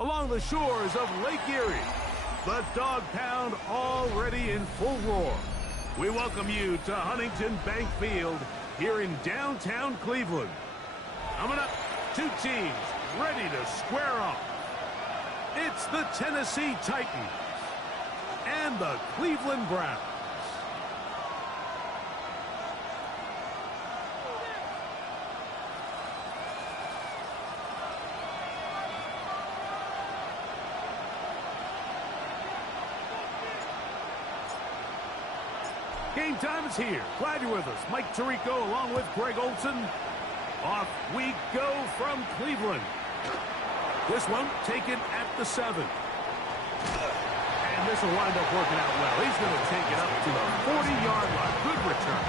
along the shores of Lake Erie. The Dog Pound already in full roar. We welcome you to Huntington Bank Field here in downtown Cleveland. Coming up, two teams ready to square off. It's the Tennessee Titans and the Cleveland Browns. Game time is here. Glad you're with us. Mike Tirico along with Greg Olson. Off we go from Cleveland. This one taken at the 7. And this will wind up working out well. He's going to take it up to the 40-yard line. Good return.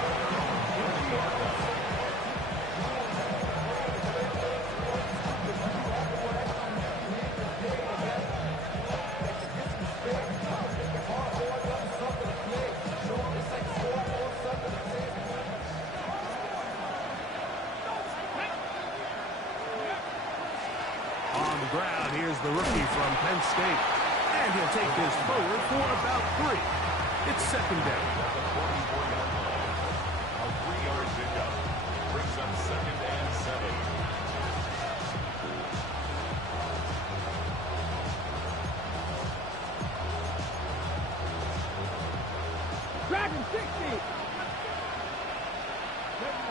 Ground. Here's the rookie from Penn State. And he'll take this forward for about 3. It's second down. A 3-yard pickup brings up 2nd and 7. Dragon 60.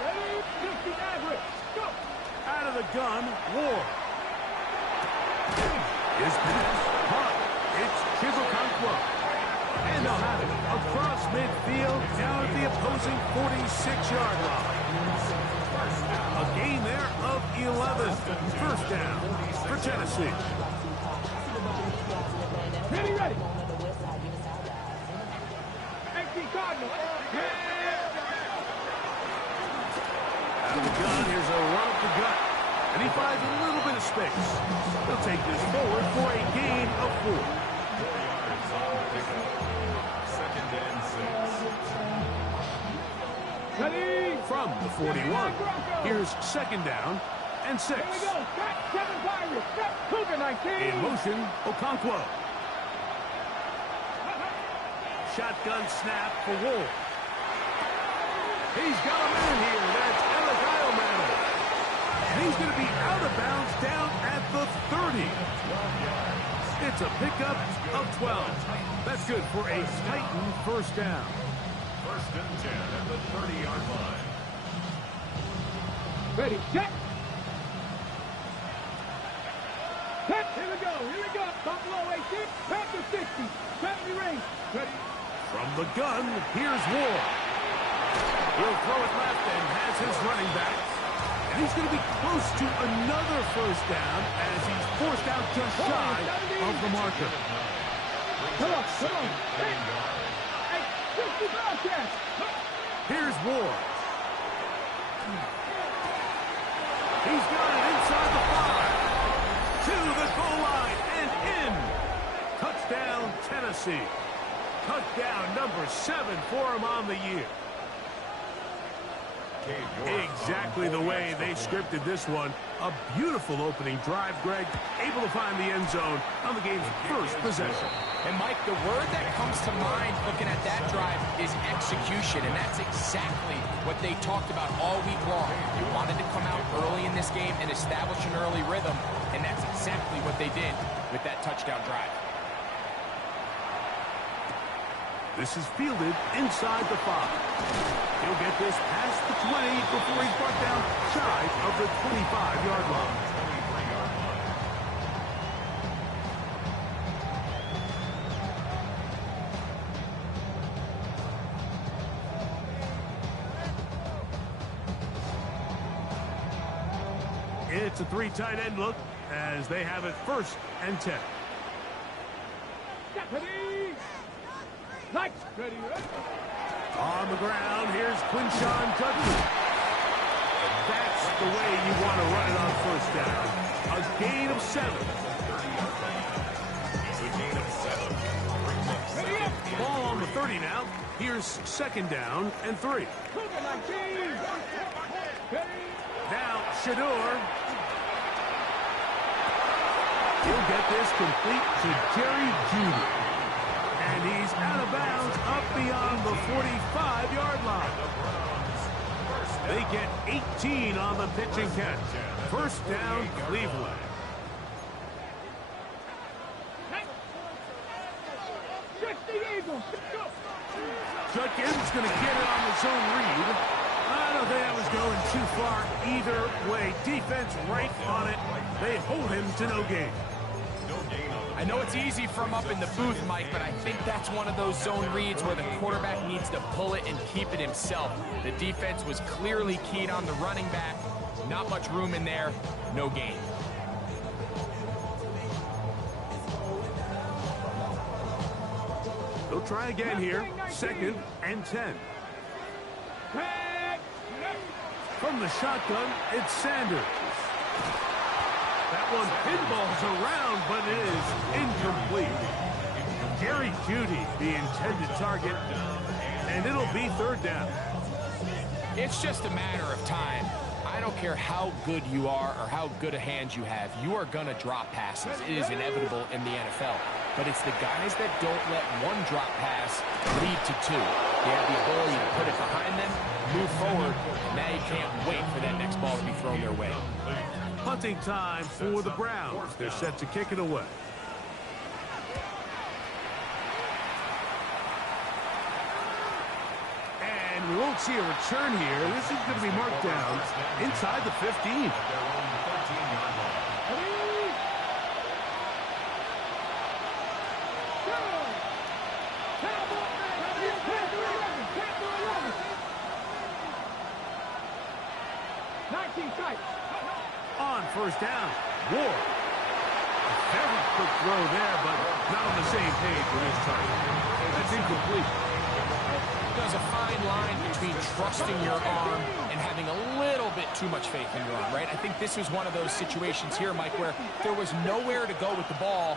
Ready, 50 average. Go. Out of the gun, Ward. His pass, caught. It's Chizokankwa. And they'll have it across midfield, down at the opposing 46-yard line. A gain there of 11. First down for Tennessee. Ready, ready. Empty Cardinal. Out of the gun, here's a run up the gut. And he finds a little bit of space. He'll take this forward for a gain of 4. 4 yards on the pickup. 2nd and 6. Ready. From the 41. Here's second down and 6. Here we go. Back 7 Pirates. Back Cougar 19. In motion, Okonkwo. Shotgun snap for Wolf. He's got a man here. That's Elikyle Madden. And he's going to be out of bounds down at the 30. It's a pickup of 12. That's good for a Titan first down. 1st and 10 at the 30-yard line. Ready, check. Set. Here we go. Here we go. Buffalo 18. Panther 60. 70 range. Ready. From the gun, here's Ward. He'll throw it left and has his running back. And he's going to be close to another first down as he's forced out just shy of the marker. Come on, come on. Hey, 60 broadcast. Here's Ward. He's got it inside the 5. To the goal line and in. Touchdown, Tennessee. Touchdown number 7 for him on the year. Exactly the way they scripted this one. A beautiful opening drive, Greg. Able to find the end zone on the game's first possession. And, Mike, the word that comes to mind looking at that drive is execution, and that's exactly what they talked about all week long. They wanted to come out early in this game and establish an early rhythm, and that's exactly what they did with that touchdown drive. This is fielded inside the 5. He'll get this past the 20 before he's brought down shy of the 25-yard line. 23-yard line. It's a 3 tight end look as they have it 1st and 10. Ready. Lights. Ready, ready. On the ground, here's Quinshawn Judkins. That's the way you want to run it on first down. A gain of 7. It's a gain of 7. Ball on the 30 now. Here's second down and 3. Now, Shador. He'll get this complete to Jerry Jeudy. And he's out of bounds up beyond the 45-yard line. They get 18 on the pitch and catch. First down, Cleveland. Judkins going to get it on the zone read. I don't think that was going too far either way. Defense right on it. They hold him to no gain. I know it's easy from up in the booth, Mike, but I think that's one of those zone reads where the quarterback needs to pull it and keep it himself. The defense was clearly keyed on the running back. Not much room in there. No gain. They'll try again here. 2nd and 10. From the shotgun, it's Sanders. That one pinballs around, but it is incomplete. Jerry Jeudy, the intended target, and it'll be 3rd down. It's just a matter of time. I don't care how good you are or how good a hand you have. You are going to drop passes. It is inevitable in the NFL. But it's the guys that don't let one drop pass lead to 2. They have the ability to put it behind them, move forward, and now you can't wait for that next ball to be thrown their way. Punting time for the Browns. They're set to kick it away. And we won't see a return here. This is going to be marked down inside the 15. On first down, Ward. A very quick throw there, but not on the same page with his target. That's incomplete. There's a fine line between trusting your arm and having a little bit too much faith in your arm, right? I think this was one of those situations here, Mike, where there was nowhere to go with the ball.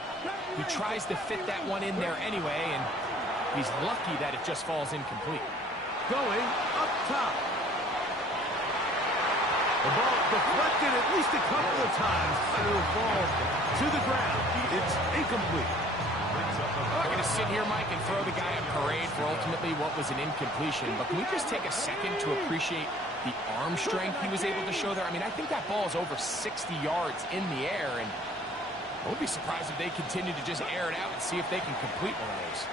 He tries to fit that one in there anyway, and he's lucky that it just falls incomplete. Going up top. The ball deflected at least a couple of times, and it'll fall to the ground. It's incomplete. I'm not going to sit here, Mike, and throw the guy a parade for ultimately what was an incompletion, but can we just take a second to appreciate the arm strength he was able to show there? I mean, I think that ball is over 60 yards in the air, and I won't be surprised if they continue to just air it out and see if they can complete one of those.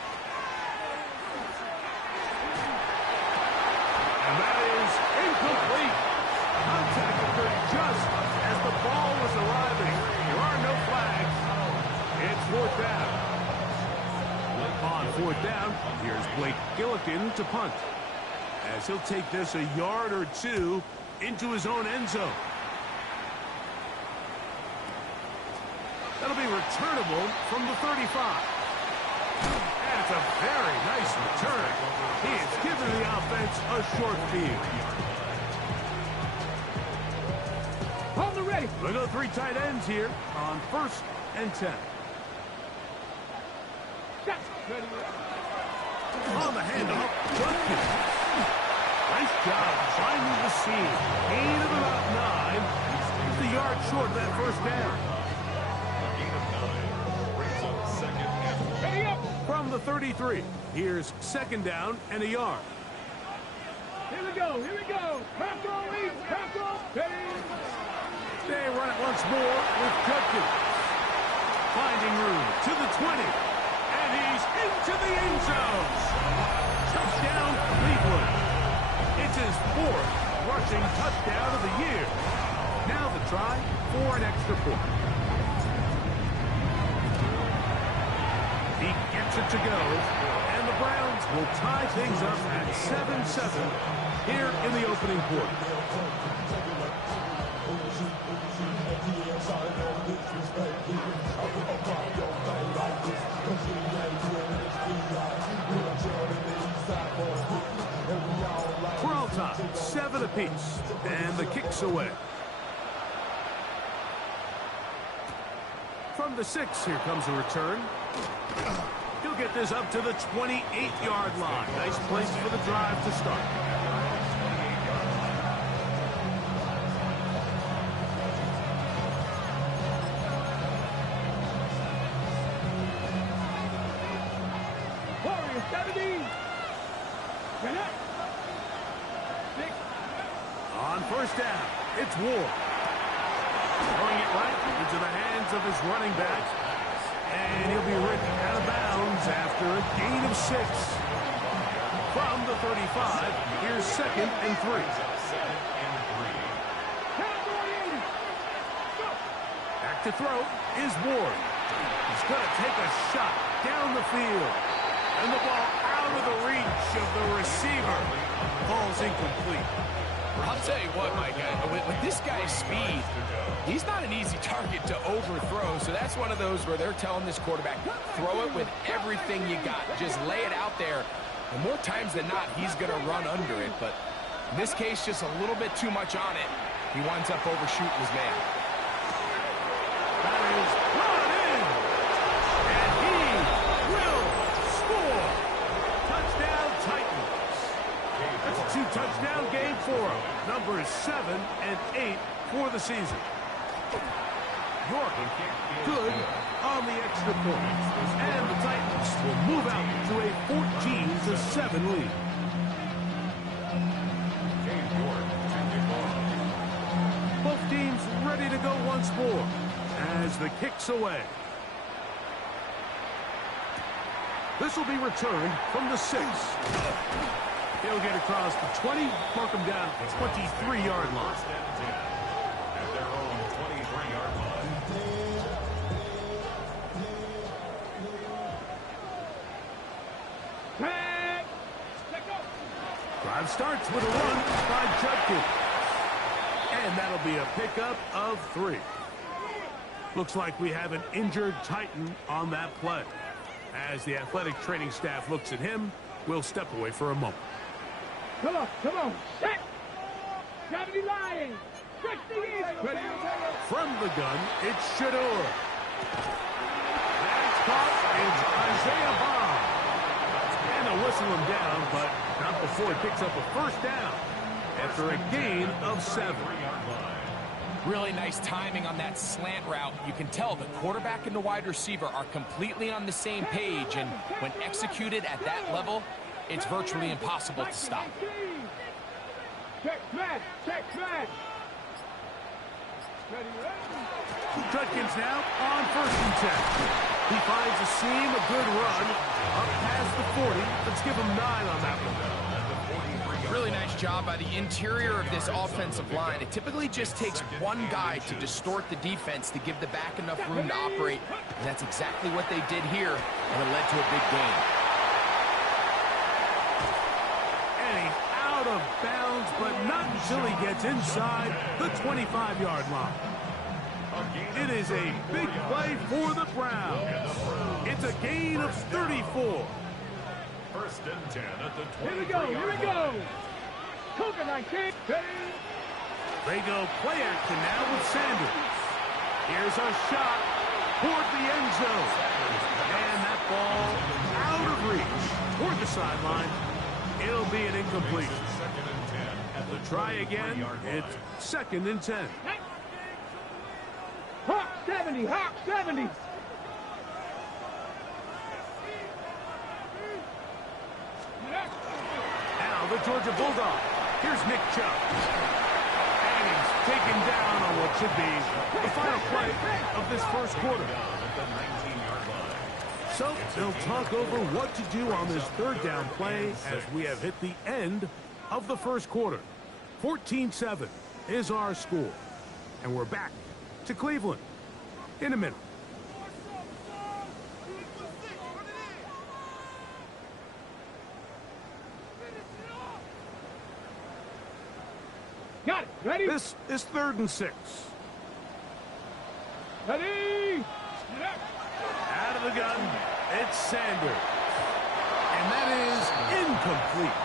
And that is incomplete. Contact occurred just as the ball was arriving. There are no flags. It's 4th down. On 4th down, here's Blake Gillikin to punt, as he'll take this a yard or 2 into his own end zone. That'll be returnable from the 35. And it's a very nice return. He has given the offense a short field. On the ready. We'll go 3 tight ends here on 1st and 10. On the handoff, Judkins. Nice job finding the seam. Gain of about 9. He's the yard short of that first down. Gain of 9 brings up 2nd and Ready up. From the 33, here's 2nd down and a yard. Here we go. Here we go. Crack on, Lee. Crack on. Ready. They run it once more with Judkins. Finding room to the 20. And he's into the end zone. Touchdown, Cleveland. It's his 4th rushing touchdown of the year. Now the try for an extra point. He gets it to go. And the Browns will tie things up at 7-7 here in the opening quarter. We're all tied, 7 apiece, and the kick's away. From the 6, here comes a return. He'll get this up to the 28-yard line. Nice place for the drive to start. 70. Get up. 6. On first down, it's Ward. Throwing it right into the hands of his running back. And he'll be written out of bounds after a gain of 6. From the 35, here's 2nd and 3. Back to throw is Ward. He's going to take a shot down the field. And the ball out of the reach of the receiver. Ball's incomplete. I'll tell you what, Mike, with this guy's speed, he's not an easy target to overthrow. So that's one of those where they're telling this quarterback, throw it with everything you got. Just lay it out there. And more times than not, he's going to run under it. But in this case, just a little bit too much on it. He winds up overshooting his man. That is brought in. And he will score. Touchdown, Titans. That's a 2-touchdown game for him. Numbers 7 and 8 for the season. York good on the extra point. And the Titans will move out to a 14-7 lead. Both teams ready to go once more as the kick's away. This will be returned from the 6. He'll get across the 20, mark him down at the 23-yard line. At their own 23-yard line. Drive starts with a run by Judkins. And that'll be a pickup of 3. Looks like we have an injured Titan on that play. As the athletic training staff looks at him, we'll step away for a moment. Come on. Set. 70 line. 60 ready. From the gun, it's Shador. That's caught. It's Isaiah Bond. And they'll whistle him down, but not before he picks up a first down after a gain of 7. Really nice timing on that slant route. You can tell the quarterback and the wide receiver are completely on the same page, and when executed at that level, it's virtually impossible to stop. Check man. Judkins now on 1st and 10. He finds a seam, a good run, up past the 40. Let's give him 9 on that one. Really nice job by the interior of this offensive line. It typically just takes one guy to distort the defense to give the back enough room to operate, and that's exactly what they did here, and it led to a big gain. And he's out of bounds, but not until he gets inside the 25-yard line. It is a big play for the Browns. It's a gain of 34. 1st and 10 at the 23. Here we go. Cougar 19. They go play action now with Sanders. Here's a shot toward the end zone. And that ball out of reach toward the sideline. It'll be an incomplete. 2nd and 10 at the Try again. It's 2nd and 10. Hawk 70. Now the Georgia Bulldog. Here's Nick Chubb. And he's taken down on what should be the final play of this first quarter. So they'll talk over what to do on this 3rd down play as we have hit the end of the first quarter. 14-7 is our score. And we're back to Cleveland in a minute. Got it. Ready? This is 3rd and 6. Ready. Out of the gun, it's Sanders. And that is incomplete.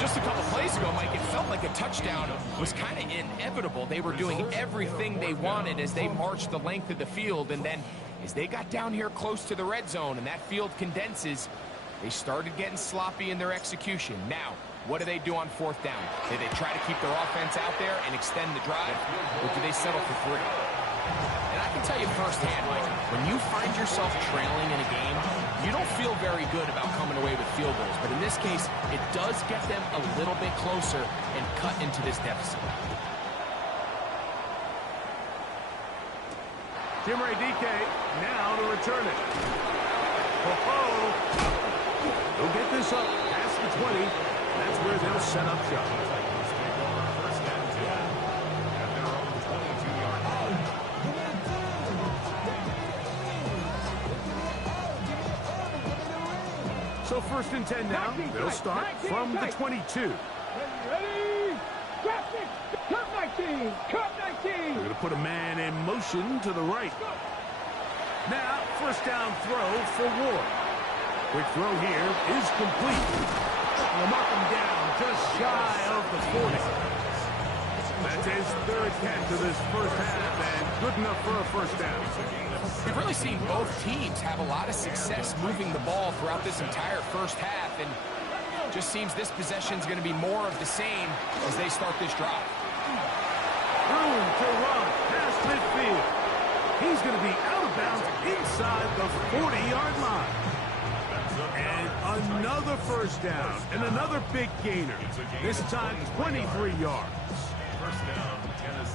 Just a couple plays ago, Mike, it felt like a touchdown was kind of inevitable. They were doing everything they wanted as they marched the length of the field, and then as they got down here close to the red zone and that field condenses, they started getting sloppy in their execution. Now, what do they do on 4th down? Do they try to keep their offense out there and extend the drive, or do they settle for 3? And I can tell you firsthand, Mike, when you find yourself trailing in a game, You don't feel very good about coming away with field goals, but in this case, it does get them a little bit closer and cut into this deficit. Jim Ray DK now to return it. Oh, they'll get this up past the 20. That's where they'll set up shop. So 1st and 10 now. They'll start from the 22. Ready? Drop it. Cut 19. Cut 19. They're going to put a man in motion to the right. Now, 1st down throw for Ward. Quick throw here is complete. They'll mark him down just shy of the 40. That's his 3rd catch of this 1st half, and good enough for a 1st down. We've really seen both teams have a lot of success moving the ball throughout this entire 1st half, and just seems this possession is going to be more of the same as they start this drive. Room to run past midfield. He's going to be out of bounds inside the 40-yard line. And another 1st down and another big gainer. This time 23 yards.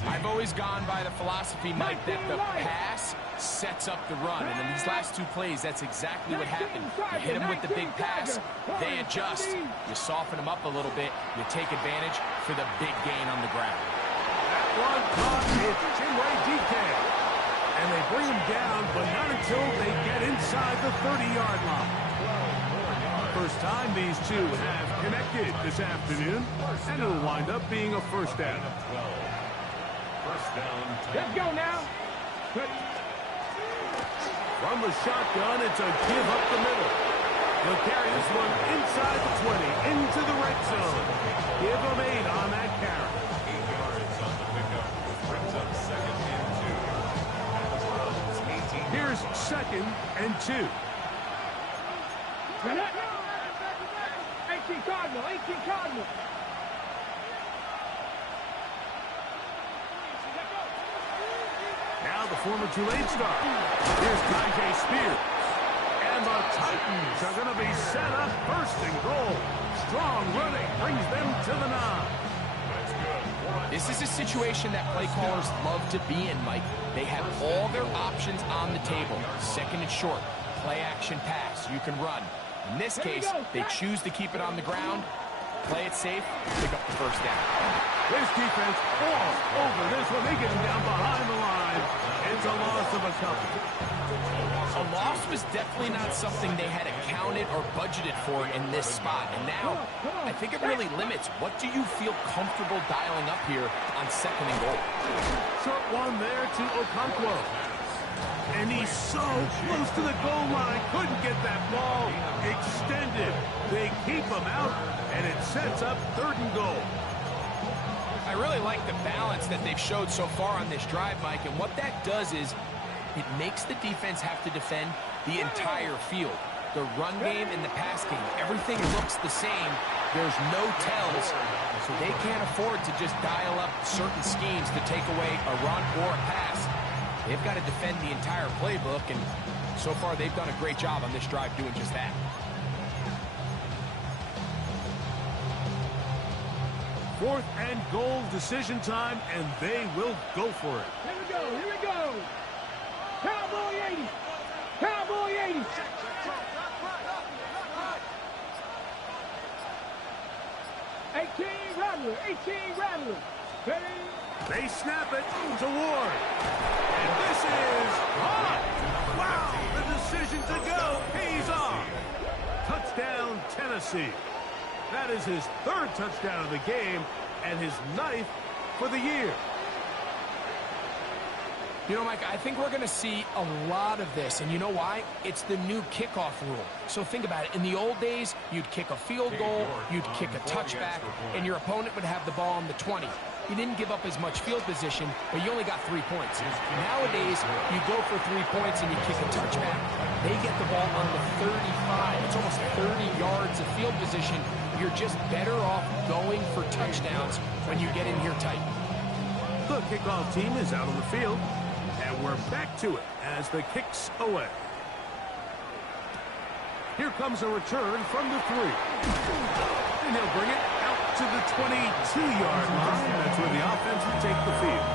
I've always gone by the philosophy, Mike, that the pass sets up the run. And in these last 2 plays, that's exactly what happened. You hit them with the big pass, they adjust. You soften them up a little bit, you take advantage for the big gain on the ground. That one caught it's Jim Ray DK. And they bring him down, but not until they get inside the 30-yard line. First time these two have connected this afternoon, and it'll wind up being a 1st down. Let's go now. From the shotgun, it's a give up the middle. He'll carry this one inside the 20, into the red zone. Give him 8 on that carry. 8 yards on the pickup. Brings up 2nd and 2. Here's 2nd and 2. 18 Cardinal, 18 Cardinal. Now the former Tulane star. Here's Tajay Spears. And the Titans are going to be set up 1st and goal. Strong running brings them to the 9. This is a situation that play callers love to be in, Mike. They have all their options on the table. 2nd and short, play action pass. You can run. In this case, they choose to keep it on the ground, play it safe, pick up the 1st down. This defense all over this one. They get him down behind the line. It's a loss of a couple. A loss was definitely not something they had accounted or budgeted for in this spot. And now, I think it really limits. What do you feel comfortable dialing up here on 2nd and goal? Short one there to Okonkwo. And he's so close to the goal line. Couldn't get that ball extended. They keep him out, and it sets up 3rd and goal. I really like the balance that they've showed so far on this drive, Mike. And what that does is it makes the defense have to defend the entire field. The run game and the pass game, everything looks the same. There's no tells, so they can't afford to just dial up certain schemes to take away a run or a pass. They've got to defend the entire playbook, and so far they've done a great job on this drive doing just that. Fourth and goal, decision time, and they will go for it. Here we go, here we go. Cowboy 80. Cowboy 80. 18 Rattler, 18 Rattler. Ready? They snap it to Ward. And this is hot. Wow, the decision to go pays off. Touchdown, Tennessee. That is his 3rd touchdown of the game and his 9th for the year. You know, Mike, I think we're going to see a lot of this, and you know why? It's the new kickoff rule. So think about it. In the old days, you'd kick a field goal, you'd kick a touchback, and your opponent would have the ball on the 20. You didn't give up as much field position, but you only got 3 points. Nowadays, you go for 3 points and you kick a touchback. They get the ball on the 35. It's almost 30 yards of field position. You're just better off going for touchdowns when you get in here tight. The kickoff team is out on the field, and we're back to it as the kick's away. Here comes a return from the 3. And he'll bring it out to the 22-yard line. That's where the offense will take the field.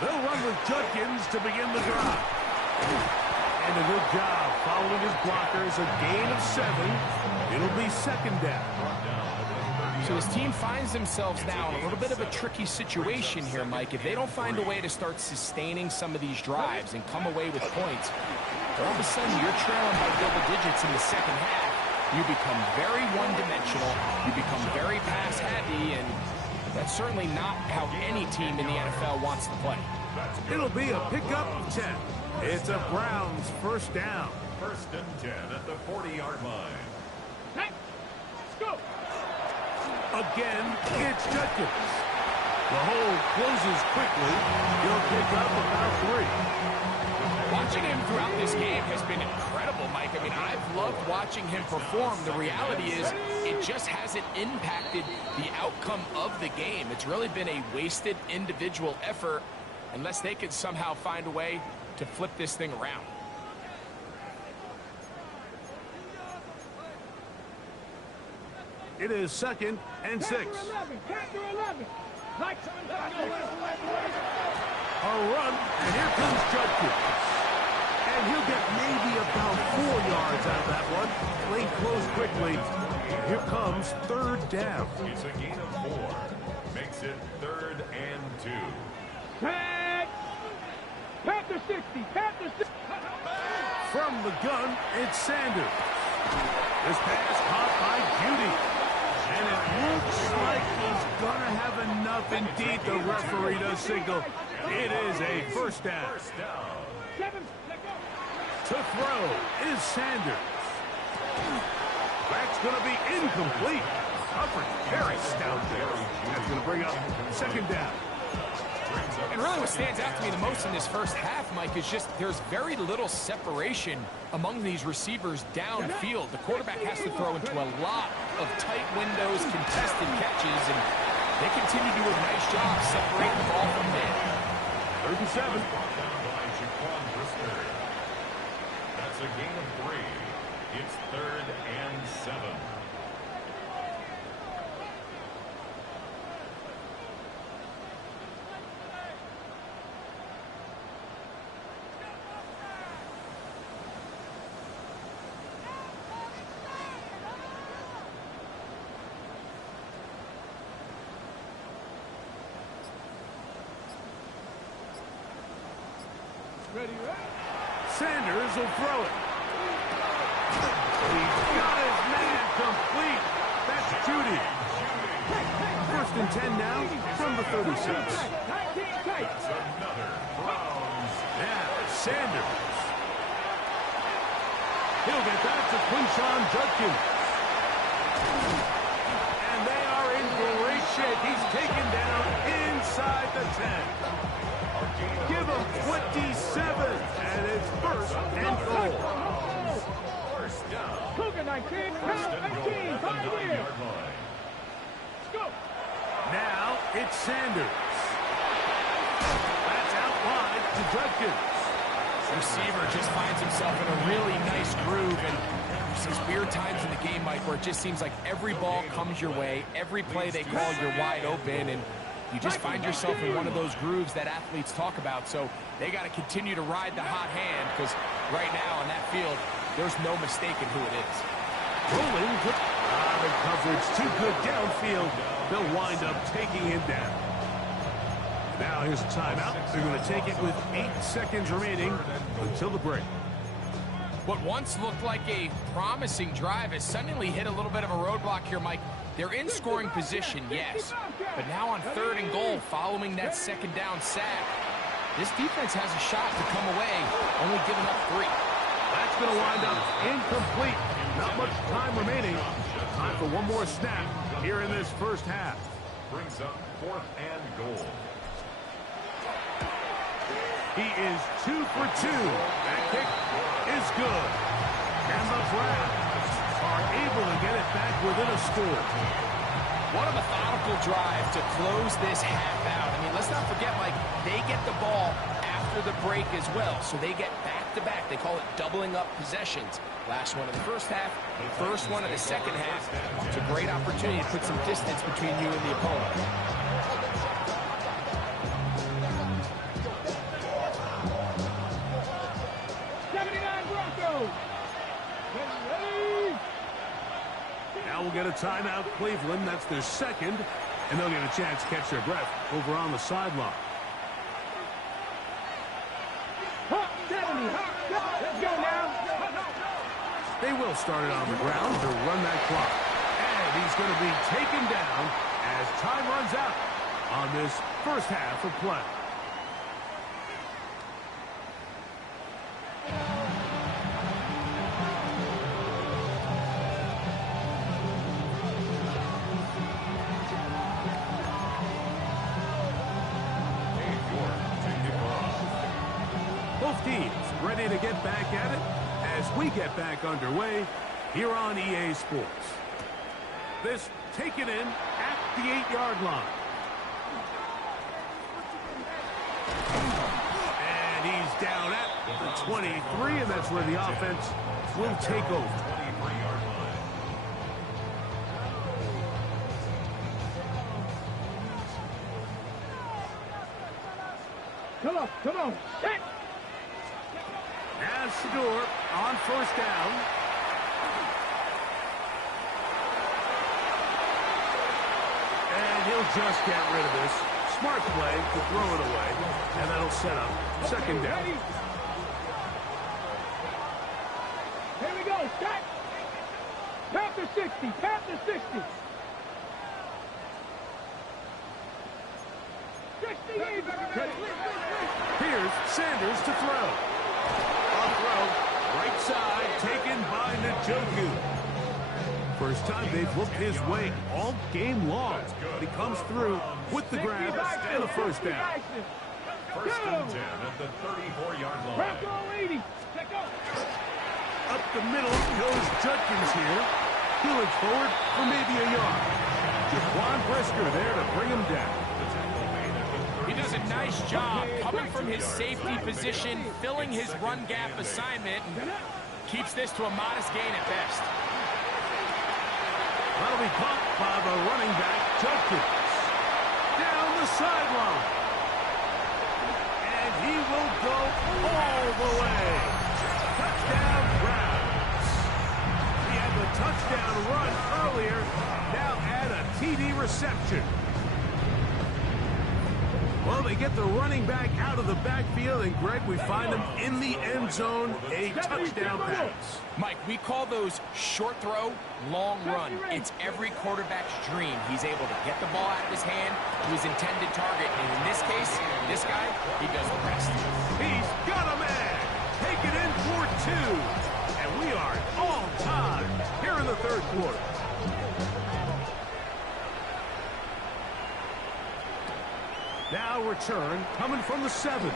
They'll run with Judkins to begin the drive. And a good job following his blockers. A gain of 7. It'll be second down. So his team finds themselves now in a little bit of a tricky situation here, Mike. If they don't find a way to start sustaining some of these drives and come away with points, all of a sudden you're trailing by double digits in the second half. You become very one-dimensional. You become very pass-happy, and that's certainly not how any team in the NFL wants to play. It'll be a pickup of 10. It's a Browns first down. First and 10 at the 40-yard line. Let's go. Again, it's Judkins. The hole closes quickly. He'll pick up about 3. Watching him throughout this game has been incredible, Mike. I mean, I've loved watching him perform. The reality is it just hasn't impacted the outcome of the game. It's really been a wasted individual effort unless they could somehow find a way to flip this thing around. It is second and 6. Capture 11. Capture 11. Like A run, and here comes Judkins. And he'll get maybe about 4 yards out of that one. Play close quickly. Here comes third down. It's a gain of 4. Makes it 3rd and 2. Tag. Panther 60. Panther 60. From the gun, it's Sanders. This pass caught by Judy. And it looks like he's going to have enough. Indeed, the referee does signal. It is a first down. To throw is Sanders. That's going to be incomplete. Coverage very stout there. That's going to bring up second down. And really what stands out to me the most in this first half, Mike, is just there's very little separation among these receivers downfield. The quarterback has to throw into a lot of tight windows, contested catches, and they continue to do a nice job separating the ball from mid. 3rd and 7. That's a gain of 3. It's 3rd and 7. Ready, ready. Sanders will throw it. He's got his man complete. That's Judy. 1st and 10 now from the 36. That's another Browns. Now, Sanders. He'll get that to Quinshon Judkins. And they are in great shape. He's taken down inside the 10. Give him 27, and it's 1st and goal. First down. Cougar 19. First and goal 19. at the 9-yard line. Let's go. Now it's Sanders. That's out wide to Judkins. Receiver just finds himself in a really nice groove, and there's these weird times in the game, Mike, where it just seems like every ball comes your way, every play they call, you're wide open, and you just find yourself in one of those grooves that athletes talk about. So they got to continue to ride the hot hand, because right now on that field, there's no mistaking who it is. Rolling. The coverage too good downfield. They'll wind up taking him down. Now here's a timeout. They're going to take it with 8 seconds remaining until the break. What once looked like a promising drive has suddenly hit a little bit of a roadblock here, Mike. They're in scoring position, yes, but now on 3rd and goal following that second down sack, this defense has a shot to come away, only giving up 3. That's going to wind up incomplete. Not much time remaining. Time for one more snap here in this first half. Brings up 4th and goal. He is 2 for 2. That kick is good. And the Browns are able to get it back within a score. What a methodical drive to close this half out. I mean, let's not forget, Mike, they get the ball after the break as well, so they get back-to-back. They call it doubling up possessions. Last one of the first half, first one of the second half. It's a great opportunity to put some distance between you and the opponent. Now we'll get a timeout, Cleveland. That's their second, and they'll get a chance to catch their breath over on the sideline. Let's go now. They will start it on the ground to run that clock. And he's going to be taken down as time runs out on this first half of play. Both teams ready to get back at it as we get back underway here on EA Sports. This taken in at the 8-yard line. And he's down at the 23, and that's where the offense will take over. Come on. Hit. As Stewart on first down. And he'll just get rid of this. Smart play to throw it away. And that'll set up second down. Here we go. Set. Pat the 60. Pat the 60. 68. Here's Sanders to throw. On throw, right side, taken by Njoku. First time they've looked his way all game long. He comes through with the grab and a first down. First and 10 at the 34-yard line. Up the middle goes Judkins here. He looks forward for maybe a yard. Jaquan Brisker there to bring him down. He does a nice job coming from his safety position, filling his run gap assignment, and keeps this to a modest gain at best. That'll be caught by the running back, Judkins. Down the sideline. And he will go all the way. Touchdown, Browns. He had the touchdown run earlier. Now add a TD reception. Well, they get the running back out of the backfield, and, Greg, we find him in the end zone, a touchdown pass. Mike, we call those short throw, long run. It's every quarterback's dream. He's able to get the ball out of his hand to his intended target, and in this case, this guy, he does the rest. He's got a man. Take it in for two. And we are all time here in the third quarter. Now return coming from the 7.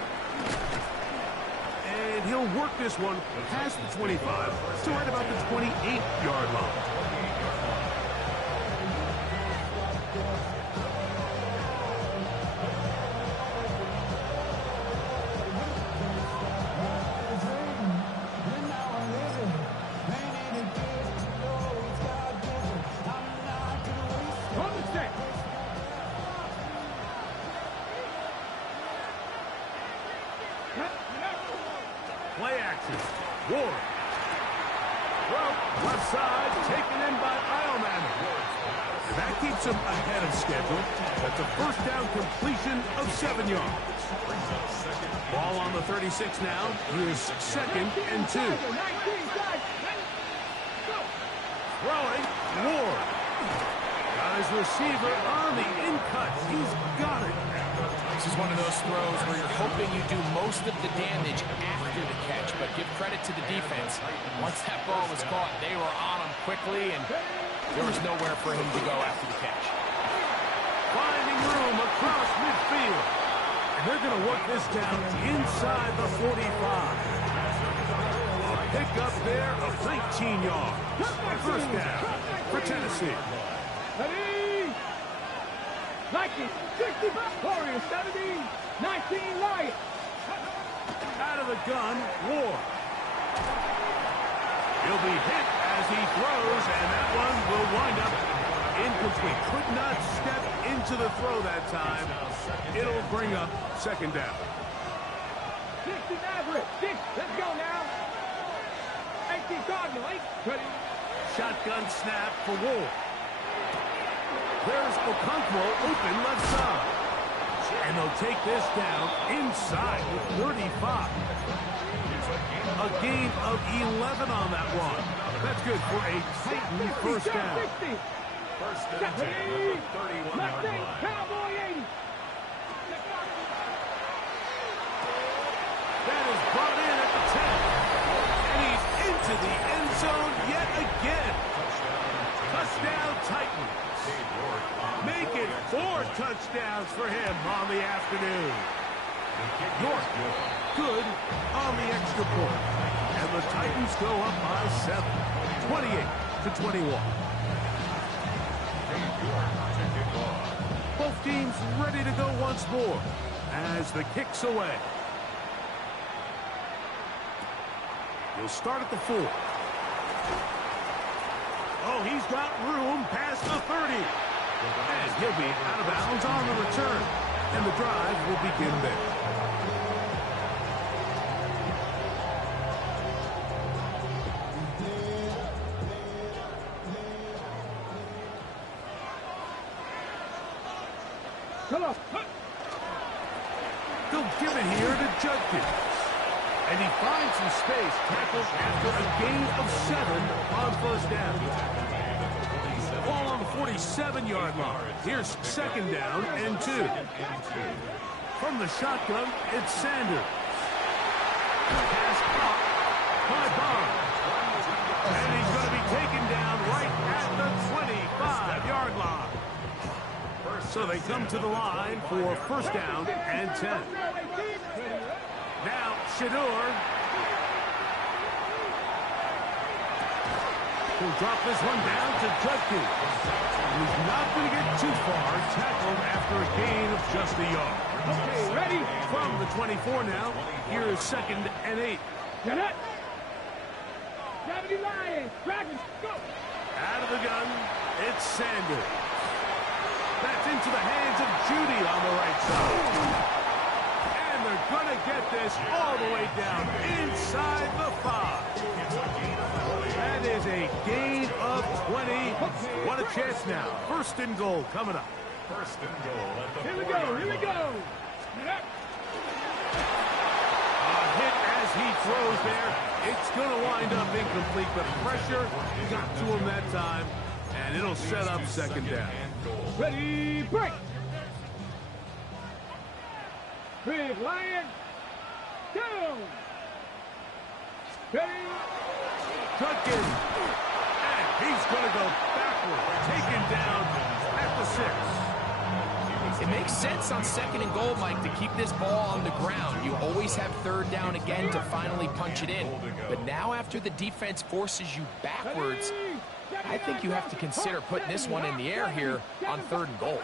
And he'll work this one past the 25 to right about the 28-yard line. Play action. Ward. Well, left side, taken in by Eilman. That keeps him ahead of schedule. That's a first down completion of 7 yards. Ball on the 36 now. Here's second and 2. Throwing, Ward. Got his receiver on the in-cut. He's got it. This is one of those throws where you're hoping you do most of the damage after the catch, but give credit to the defense. Once that ball was caught, they were on him quickly, and there was nowhere for him to go after the catch. Finding room across midfield. And they're going to work this down inside the 45. A pick up there of 19 yards. First down for Tennessee. Ready? Nike, 60, Warriors, 70, 19, Lions. Out of the gun, Ward. He'll be hit as he throws, and that one will wind up incomplete. Could not step into the throw that time. It'll bring up second down. 60 Maverick, 6, let's go now. 18 Cardinal, 8, ready. Shotgun snap for Ward. There's Okonkwo open left side. And they'll take this down inside the 35. A gain of 11 on that one. That's good for a Titan first down. 60. First and 10 at the 31-yard line. Cowboy 80. That is brought in at the 10. And he's into the end zone yet again. Touchdown Titans. Make it 4 touchdowns for him on the afternoon. York good on the extra point. And the Titans go up by 7. 28-21. Both teams ready to go once more as the kick's away. He'll start at the 4. Oh, he's got room past the 30. And he'll be out of bounds on the return. And the drive will begin there. Come on. They'll give it here to Judkins. And he finds some space, tackled after a gain of 7 on first down. Ball on the 47-yard line. Here's second down and 2. From the shotgun, it's Sanders. Pass up by Bond. And he's going to be taken down right at the 25-yard line. So they come to the line for first down and 10. Now, Shador. He'll drop this one down to Judkins. He's not going to get too far, tackled after a gain of just a yard. Okay, ready? From the 24 now, here is second and 8. Get it. 70 Lions, Dragons, go. Out of the gun, it's Sanders. That's into the hands of Judy on the right side. And they're going to get this all the way down inside the 5. That is a gain of 20. What a chance now. First and goal coming up. First and goal at the Here we go, here we go. Yep. A hit as he throws there. It's going to wind up incomplete, but pressure got to him that time, and it'll set up second down. Ready, break. Big Lion, down. Ready. Judkins. And he's going to go backward, taken down at the 6. It makes sense on second and goal, Mike, to keep this ball on the ground. You always have third down again to finally punch it in. But now after the defense forces you backwards, I think you have to consider putting this one in the air here on third and goal.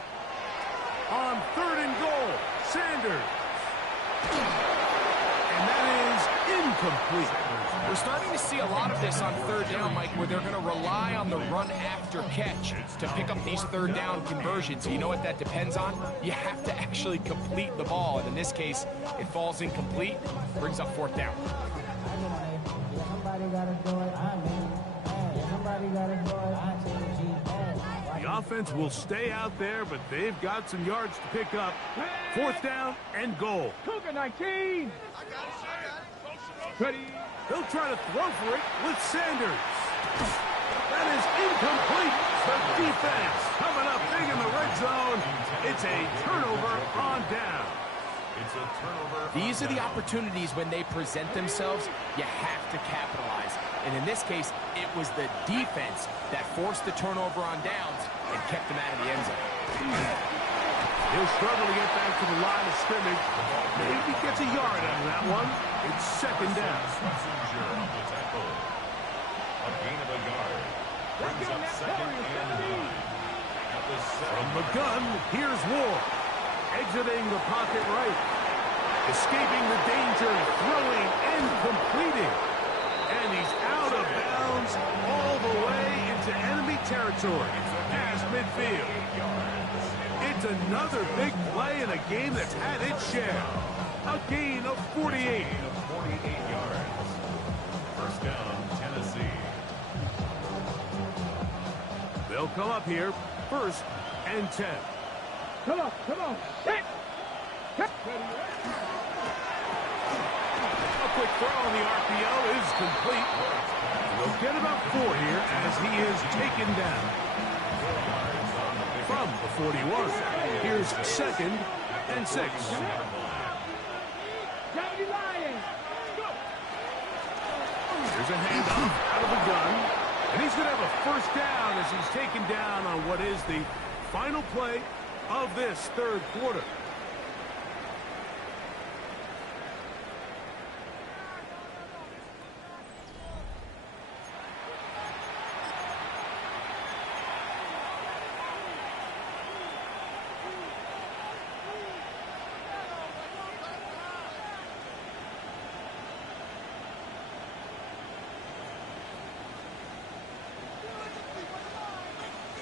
On third and goal, Sanders. And that is incomplete. We're starting to see a lot of this on third down, Mike, where they're going to rely on the run after catch to pick up these third down conversions. You know what that depends on? You have to actually complete the ball. And in this case, it falls incomplete, brings up fourth down. The offense will stay out there, but they've got some yards to pick up. Fourth down and goal. Cougar 19. Ready. He'll try to throw for it with Sanders. That is incomplete. The defense coming up big in the red zone. It's a turnover on down. It's a turnover. These are the opportunities when they present themselves, you have to capitalize. And in this case, it was the defense that forced the turnover on downs and kept them out of the end zone. He'll struggle to get back to the line of scrimmage. Maybe gets a yard out of that one. It's second down. A gain of a yard. Brings up second and 9. At From the gun, here's Ward. Exiting the pocket right. Escaping the danger, throwing and completing. And he's out of bounds all the way into enemy territory, past midfield. It's another big play in a game that's had its share. A gain of 48. 48 yards. First down, Tennessee. They'll come up here, 1st and 10. Come on, come on. Hit. A quick throw on the RPO is complete. They'll get about 4 here as he is taken down. From the 41. Here's 2nd and 6. Here's a handoff out of the gun. And he's going to have a 1st down as he's taken down on what is the final play of this 3rd quarter.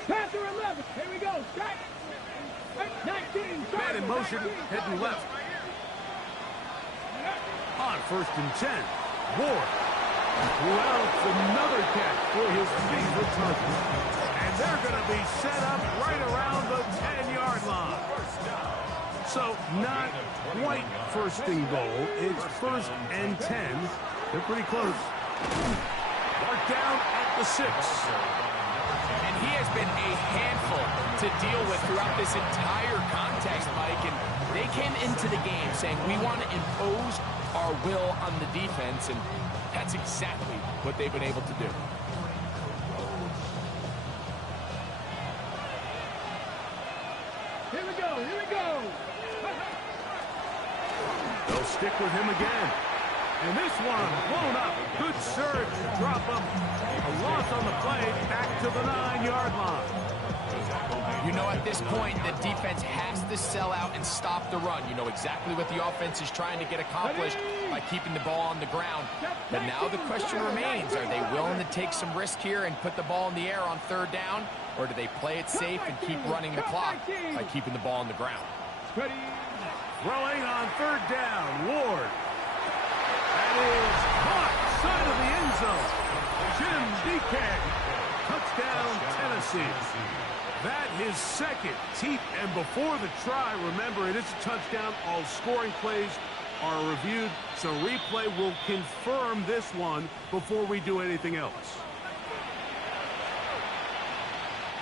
Panther 11. Here we go. Strike. 19. Man in motion, heading left. On 1st and 10. Ward. Well, another catch for his favorite target. And they're going to be set up right around the 10-yard line. So not quite 1st and goal. It's 1st and 10. They're pretty close. Marked down at the 6. And he has been a handful to deal with throughout this entire contest, Mike. And they came into the game saying, we want to impose our will on the defense. And that's exactly what they've been able to do. Here we go. Here we go. They'll stick with him again. And this one blown up. Good surge to drop him. A loss on the play back to the 9-yard line. You know, at this point, the defense has to sell out and stop the run. You know exactly what the offense is trying to get accomplished by keeping the ball on the ground. But now the question remains, are they willing to take some risk here and put the ball in the air on 3rd down? Or do they play it safe and keep running the clock by keeping the ball on the ground? Throwing on 3rd down, Ward. That is caught side of the end zone. Jim DK. Touchdown, Tennessee. That his 2nd. And before the try, remember, it is a touchdown. All scoring plays are reviewed, so replay will confirm this one before we do anything else.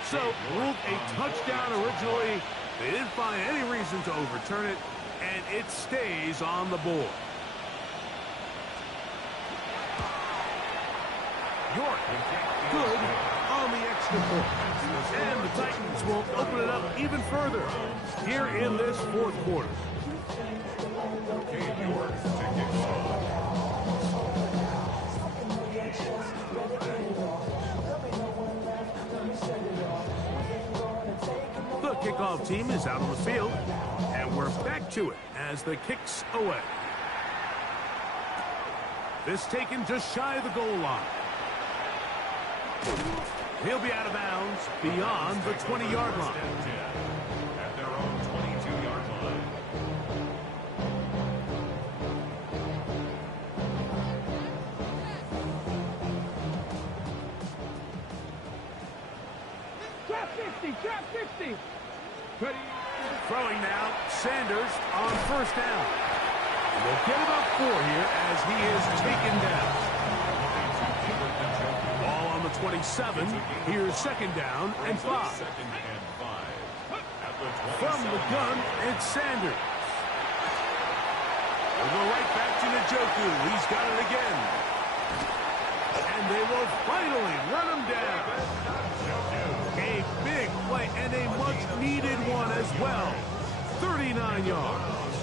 So, ruled a touchdown originally. They didn't find any reason to overturn it, and it stays on the board. York, good on the extra point. And the Titans will open it up even further here in this 4th quarter. The kickoff team is out on the field, and we're back to it as the kick's away. This taken just shy of the goal line. He'll be out of bounds beyond the 20-yard line. At their own 22-yard line. Trap 50. Trap 50. Ready. Throwing now, Sanders on 1st down. We'll get about 4 here as he is taken down. Ball on the 27. Here's 2nd down and 5. From the gun, it's Sanders. We'll go right back to Njoku. He's got it again. And they will finally run him down. A big play and a much-needed one as well. 39 yards.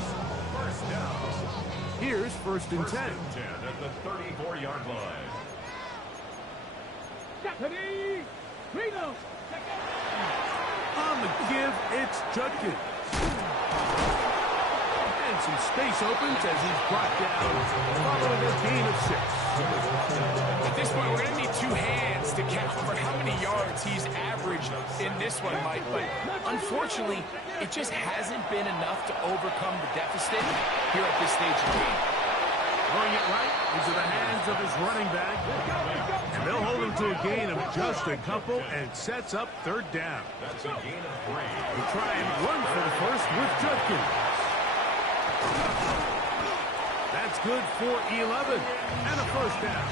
Here's 1st and 10. At the 34-yard line. On the give, it's Judkins. And some space opens as he's brought down following a gain of 6. At this point, we're going to need 2 hands to count for how many yards he's averaged in this one, Mike. But unfortunately, it just hasn't been enough to overcome the deficit here at this stage of the game. Throwing it right into the hands of his running back. And they'll hold him to a gain of just a couple and sets up 3rd down. That's a gain of 3. We try and run for the first with Judkins. That's good for 11 and a 1st down.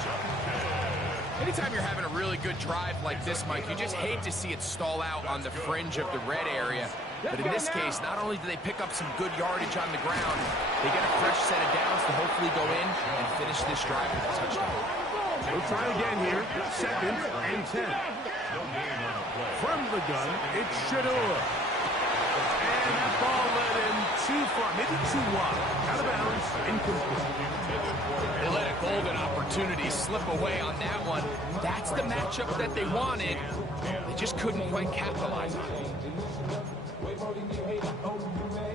Anytime you're having a really good drive like this, Mike, you just hate to see it stall out on the fringe of the red area. But in this case, not only do they pick up some good yardage on the ground, they get a fresh set of downs to hopefully go in and finish this drive with a touchdown. We'll try again here. 2nd and 10. From the gun, it's Shador. And that ball led him too far, maybe too wide. Out of bounds, incomplete. They let a golden opportunity slip away on that one. That's the matchup that they wanted. They just couldn't quite capitalize on it.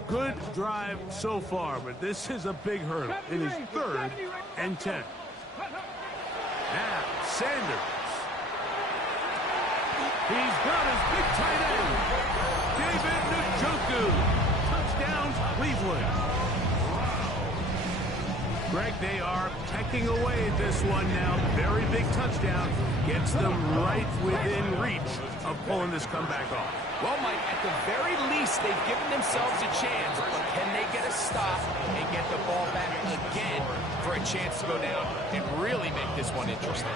Good drive so far, but this is a big hurdle. It is 3rd and 10. Now, Sanders. He's got his big tight end, David Njoku. Touchdown, Cleveland. Greg, they are pecking away at this one now. Very big touchdown. Gets them right within reach of pulling this comeback off. Well, Mike, at the very least, they've given themselves a chance, but can they get a stop and get the ball back again for a chance to go down and really make this one interesting?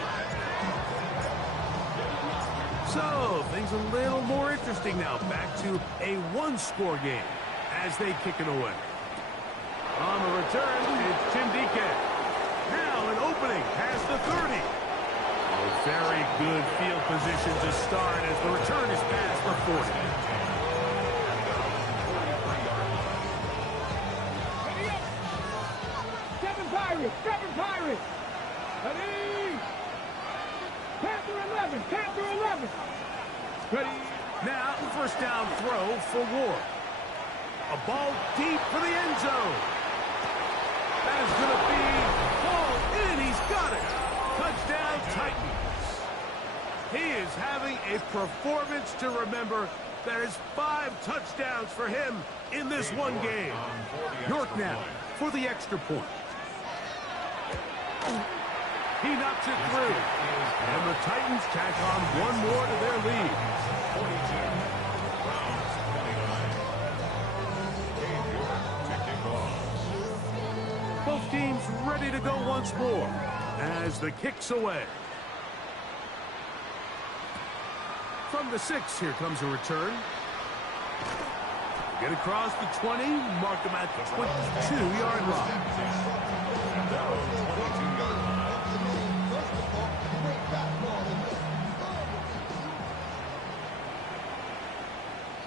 So, things a little more interesting now. Back to a 1-score game as they kick it away. On the return, it's Tim Dike. Now an opening past the 30. A very good field position to start as the return is past the 40. Seven Pirates. Ready. Panther 11. Ready. Now, 1st down throw for Ward. A ball deep for the end zone. That is going to be ball in. He's got it. Touchdown, Titans. He is having a performance to remember. There is 5 touchdowns for him in this one game. York now for the extra point. He knocks it through. And the Titans tack on one more to their lead. Both teams ready to go once more as the kick's away. From the 6, here comes a return. Get across the 20, mark them at the 22-yard line.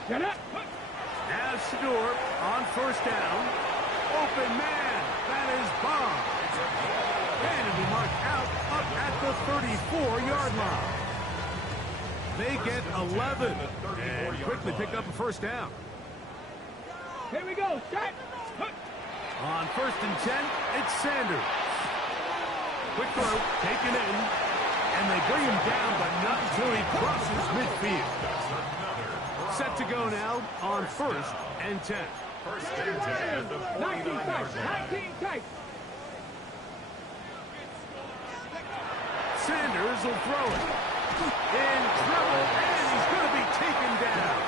Get up. Now Shador on 1st down. Open man. That is Bond. And it'll be marked out up at the 34-yard line. They get 11 and quickly pick up a 1st down. Here we go. Set. On 1st and 10, it's Sanders. Quick throw, taken in, and they bring him down, but not until he crosses midfield. Set to go now on 1st and 10. 19 tight. Sanders will throw it. In trouble, and he's going to be taken down.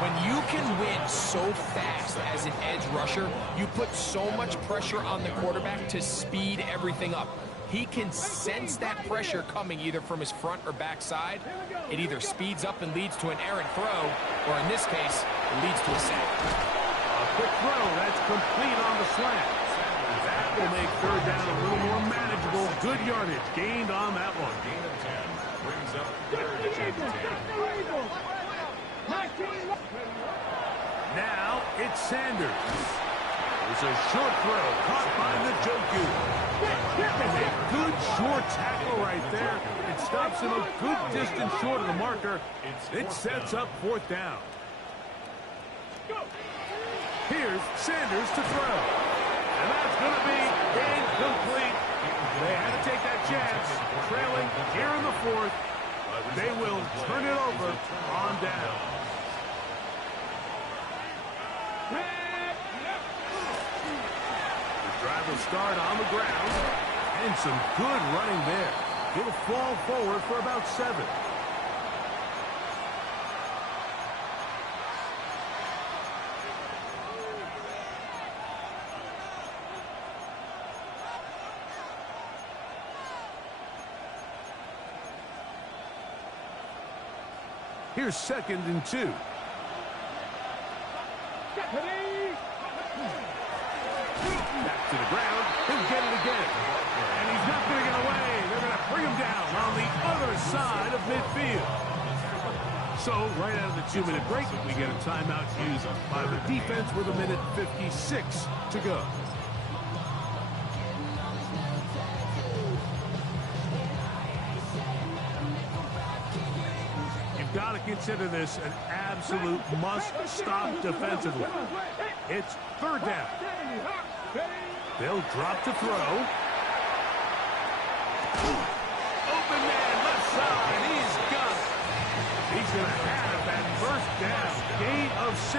When you can win so fast as an edge rusher, you put so much pressure on the quarterback to speed everything up. He can sense that pressure coming either from his front or back side. It either speeds up and leads to an errant throw, or in this case, it leads to a sack. A quick throw, that's complete on the slant. That will make 3rd down a little more manageable. Good yardage gained on that one. Gain of 10 brings up 3rd and 10. Now it's Sanders. It's a short throw caught by Njoku. And a good short tackle right there. It's stops him a good distance short of the marker. It sets up 4th down. Here's Sanders to throw. And that's going to be incomplete. They had to take that chance. Trailing here in the 4th. They will turn it over on down. The drive will start on the ground. And some good running there. He'll fall forward for about 7. Here's 2nd and 2. Back to the ground. He'll get it again. And he's not going to get away. They're going to bring him down on the other side of midfield. So, right out of the 2-minute break, we get a timeout used by the defense with 1:56 to go. Got to consider this an absolute must-stop defensively. It's 3rd down. They'll drop to throw. Open man, left side. He's got it. He's going to have that 1st down. Gain of 6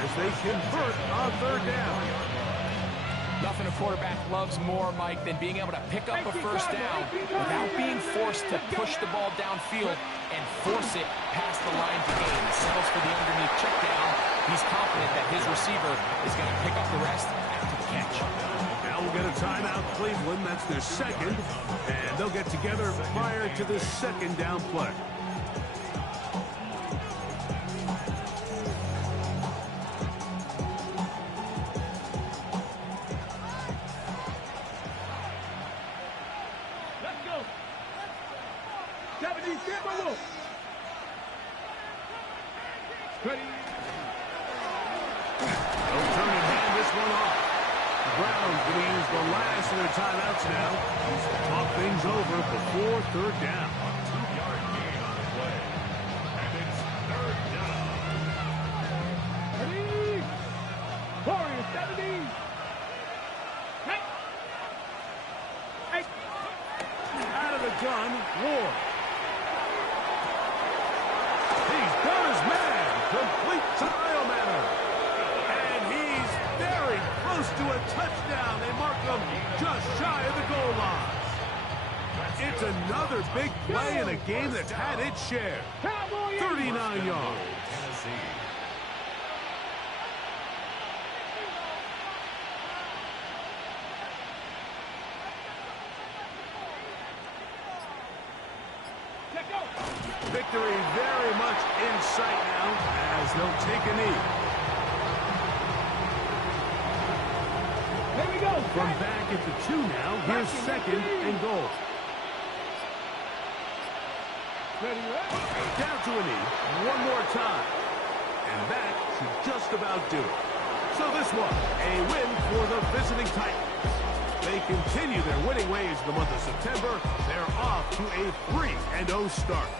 as they convert on 3rd down. Nothing a quarterback loves more, Mike, than being able to pick up a 1st down without being forced to push the ball downfield and force it past the line to gain. He settles for the underneath check down. He's confident that his receiver is going to pick up the rest after the catch. Now we'll get a timeout, Cleveland. That's their 2nd. And they'll get together prior to the 2nd down play. Timeouts now. Talk things over before 3rd down. 2-yard gain on the play. And it's 3rd down. Ready? Warriors, 70. Hey. Out of the gun, Ward. He's got his man. Complete to Iomanner. And he's very close to a touchdown. They mark him just shy of the goal line. It's another big play in a game that's had its share. 39 yards. Tennessee. Victory very much in sight now as they'll take a knee. Here we go. From back at the 2 now, here's 2nd and goal. Down to a knee one more time. And that should just about do it. So this one, a win for the visiting Titans. They continue their winning ways in the month of September. They're off to a 3-0 start.